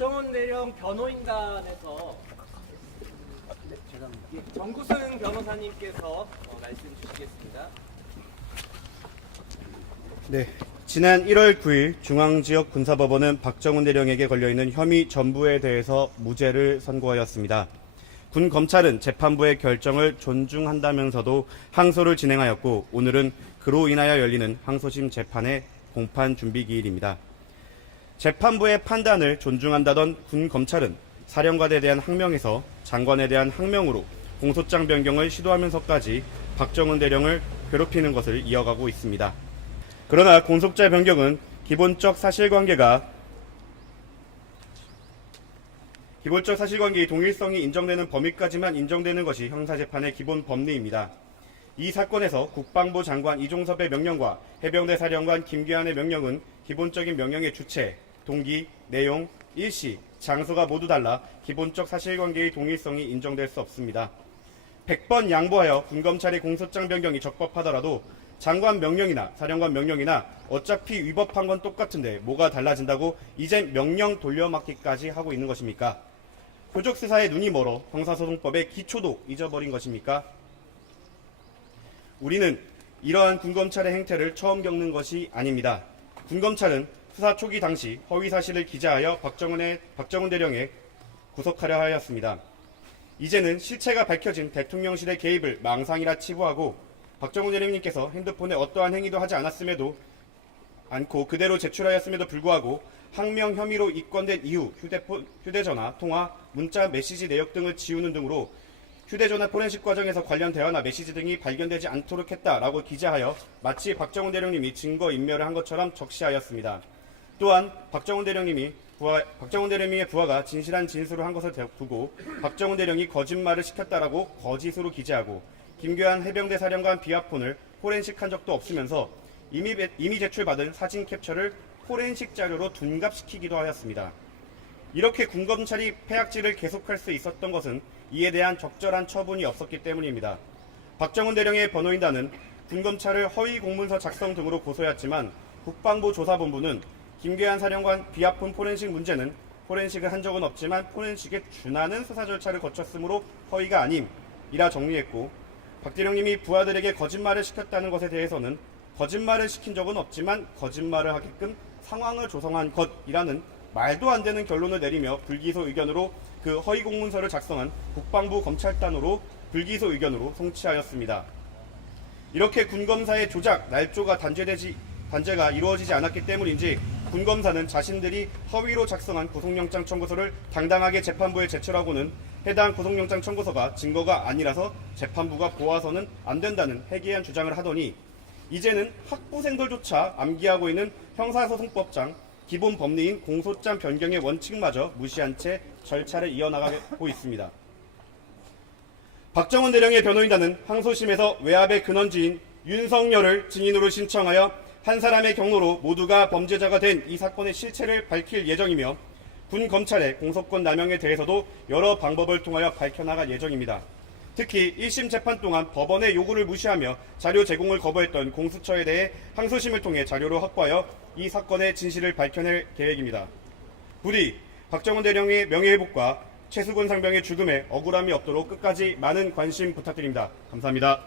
박정훈 대령 변호인단에서 정구승 변호사님께서 말씀 주시겠습니다. 네, 지난 1월 9일 중앙지역군사법원은 박정훈 대령에게 걸려있는 혐의 전부에 대해서 무죄를 선고하였습니다. 군 검찰은 재판부의 결정을 존중한다면서도 항소를 진행하였고, 오늘은 그로 인하여 열리는 항소심 재판의 공판 준비 기일입니다. 재판부의 판단을 존중한다던 군 검찰은 사령관에 대한 항명에서 장관에 대한 항명으로 공소장 변경을 시도하면서까지 박정훈 대령을 괴롭히는 것을 이어가고 있습니다. 그러나 공소장 변경은 기본적 사실관계의 동일성이 인정되는 범위까지만 인정되는 것이 형사재판의 기본 법리입니다. 이 사건에서 국방부 장관 이종섭의 명령과 해병대 사령관 김규환의 명령은 기본적인 명령의 주체, 동기, 내용, 일시, 장소가 모두 달라 기본적 사실관계의 동일성이 인정될 수 없습니다. 100번 양보하여 군검찰의 공소장 변경이 적법하더라도 장관 명령이나 사령관 명령이나 어차피 위법한 건 똑같은데 뭐가 달라진다고 이젠 명령 돌려막기까지 하고 있는 것입니까? 표적수사에 눈이 멀어 형사소송법의 기초도 잊어버린 것입니까? 우리는 이러한 군검찰의 행태를 처음 겪는 것이 아닙니다. 군검찰은 수사 초기 당시 허위사실을 기재하여 박정훈 대령에 구속하려 하였습니다. 이제는 실체가 밝혀진 대통령실의 개입을 망상이라 치부하고 박정훈 대령님께서 핸드폰에 어떠한 행위도 하지 않았음에도 않고 그대로 제출하였음에도 불구하고 항명 혐의로 입건된 이후 휴대전화, 통화, 문자, 메시지 내역 등을 지우는 등으로 휴대전화 포렌식 과정에서 관련 대화나 메시지 등이 발견되지 않도록 했다라고 기재하여 마치 박정훈 대령님이 증거인멸을 한 것처럼 적시하였습니다. 또한 박정훈 대령님의 부하가 진실한 진술을 한 것을 두고 박정훈 대령이 거짓말을 시켰다라고 거짓으로 기재하고 김규환 해병대 사령관 비화폰을 포렌식한 적도 없으면서 이미 제출받은 사진 캡처를 포렌식 자료로 둔갑시키기도 하였습니다. 이렇게 군검찰이 폐악질을 계속할 수 있었던 것은 이에 대한 적절한 처분이 없었기 때문입니다. 박정훈 대령의 변호인단은 군검찰을 허위 공문서 작성 등으로 고소했지만 국방부 조사본부는 김규환 사령관 비화폰 포렌식 문제는 포렌식을 한 적은 없지만 포렌식에 준하는 수사 절차를 거쳤으므로 허위가 아님이라 정리했고, 박 대령님이 부하들에게 거짓말을 시켰다는 것에 대해서는 거짓말을 시킨 적은 없지만 거짓말을 하게끔 상황을 조성한 것이라는 말도 안 되는 결론을 내리며 불기소 의견으로 그 허위 공문서를 작성한 국방부 검찰단으로 불기소 의견으로 송치하였습니다. 이렇게 군검사의 조작, 날조가 단죄가 이루어지지 않았기 때문인지 군검사는 자신들이 허위로 작성한 구속영장 청구서를 당당하게 재판부에 제출하고는 해당 구속영장 청구서가 증거가 아니라서 재판부가 보아서는 안 된다는 해괴한 주장을 하더니 이제는 학부생들조차 암기하고 있는 형사소송법상 기본 법리인 공소장 변경의 원칙마저 무시한 채 절차를 이어나가고 있습니다. 박정훈 대령의 변호인단은 항소심에서 외압의 근원지인 윤석열을 증인으로 신청하여 한 사람의 경로로 모두가 범죄자가 된 이 사건의 실체를 밝힐 예정이며 군 검찰의 공소권 남용에 대해서도 여러 방법을 통하여 밝혀나갈 예정입니다. 특히 1심 재판 동안 법원의 요구를 무시하며 자료 제공을 거부했던 공수처에 대해 항소심을 통해 자료를 확보하여 이 사건의 진실을 밝혀낼 계획입니다. 부디 박정훈 대령의 명예회복과 최수근 상병의 죽음에 억울함이 없도록 끝까지 많은 관심 부탁드립니다. 감사합니다.